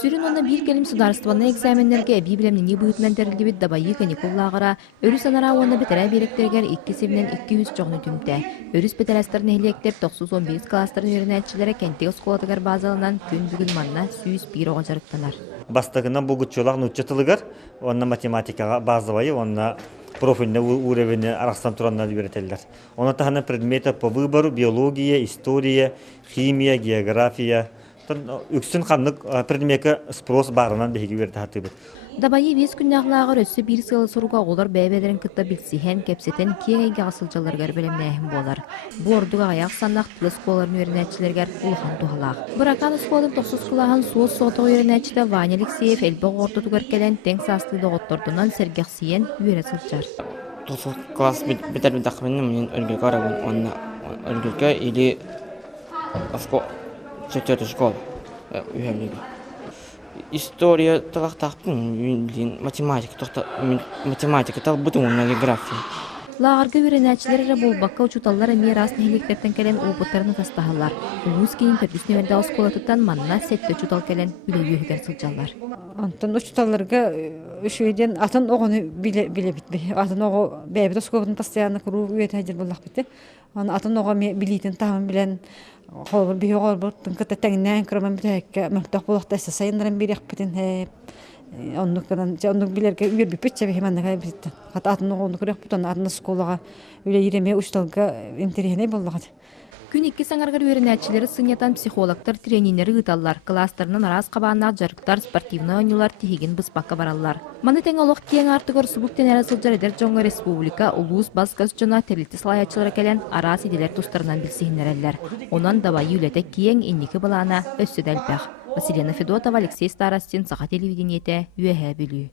Өссүрін онна бир келим сударствоны экзаменлерге библемнини быытынан терилдибит дабайы каникуллагара, өрүс анара онна бетере беректергер 2 сиринен 200 жоғны түмте. Өрүс бетерестарын эхлектер 911 кластарын өрінәтчілері кенттегі сколатыгар базалынан күн бүгін манна сүйіз бир оға жарықтанар. Бастығынан бұл күтчолақ нүтчетілігер, онна математикаға базовайы, онна профильный уровень арастан тураннан беретелер. Оны тахана предметы по выбору биология, история, химия, география. Үксін қанлық предметі спрос барынан бейгі берді хатыбыд. Дабайы 5 күннағылағыр өссі бір сылы сұруға олар бәйбәдерін кытта білсіхен, кепсетен кеңейге асылчаларғар білімнәйін болар. Бұл ордуға аяқ сандақ тылы сколарын өрінәтчілергер ұлған туғалақ. Бұракан сколын тоқсыз қылаған соғыз соғытығы өрінәтчіде Ваня Алексеев әлбіғ орды тұғар кәлен тәң састылды ғоттордынан сәргеқсиен үйері сылчар. Тоқсыз класс бітер тақымының мен өргілгі арабын, онына өргілгі или 4 школ үйәмлігі. История талақ тақпын, математика тал бұтын онына география. Лағарғы өрінәтчілері болбаққа ұчуталары мерасын хеліктерден кәлен опыттарын тастағалар. Улус кейін төрдісіне өрді аусколатыттан манна сәтті ұчутал кәлен үлі үйігер сылжалар. Антон ұчуталарға үшуеден атын оғыны біле бітбе. Атын оғы бәйбіт осколатын постоянно құру үйеті әдер болақ бітті. Атын оғы білейтін тағын білен қолбыр бейі қолбыр тұнқытта тәңінен күрімін бітәкке мүлтақ болақта әсі сайындырын берек бітін оннук билерге үйер бипетче бихеманнага битте. Хата атын оғыны күрек бұтан атын сколаға үле ереме ұшталға интерехіне болдығады. Күн 2 саңарғар өрінәтчілері сынятан психологтар, тренинері ұталар, класстарынан арас қабағына жарықтар, спортивны ойнулар, тихеген бұспаққа баралар. Маны тәң олық кең артығыр субуктен әрі сылжар едер жоңға республика, улуыз басқас жона терлікті салаячылары кәлен арас иделер тұстарынан білсігінер әлілер. Онан дабайы үлеті кең еннекі балана өссі дәлпәқ. Василина Федотова, Алексей Старостин, Саха телевидениеті, Үйәхә білі.